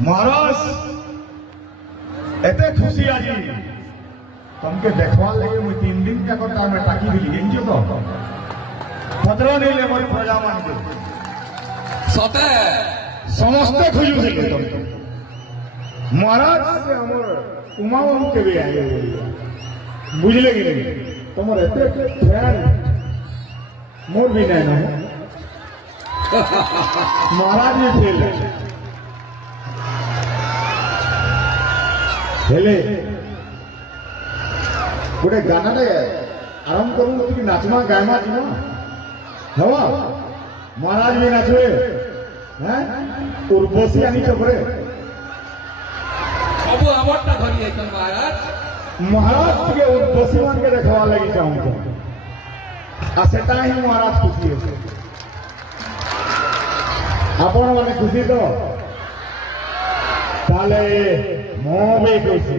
महाराज एते खुशी आज तुमके देखवा लगे मुझे 3 दिन तक मैं टाकी दिली एनजिओ तो पत्र नहीं ले मोर प्रजा मान के सते समस्त खुजू दिले तुम महाराज से हमर उमा के भी आए बुझले कि नहीं तुमर एते ध्यान मोर भी नहीं है महाराज भी फेल हेले गोटे गाना आरंभ करूँ कि नाचमा गायमा जीवा हवा महाराज भी नाचवे हैं उर्वशी आनी चपरे सब अवटा धरी है महाराज महाराज के उर्वशी मान के देखवा लगी चाहूँ आ सेटा ही महाराज खुशी है आपण माने खुशी तो ताले मो भी खुशी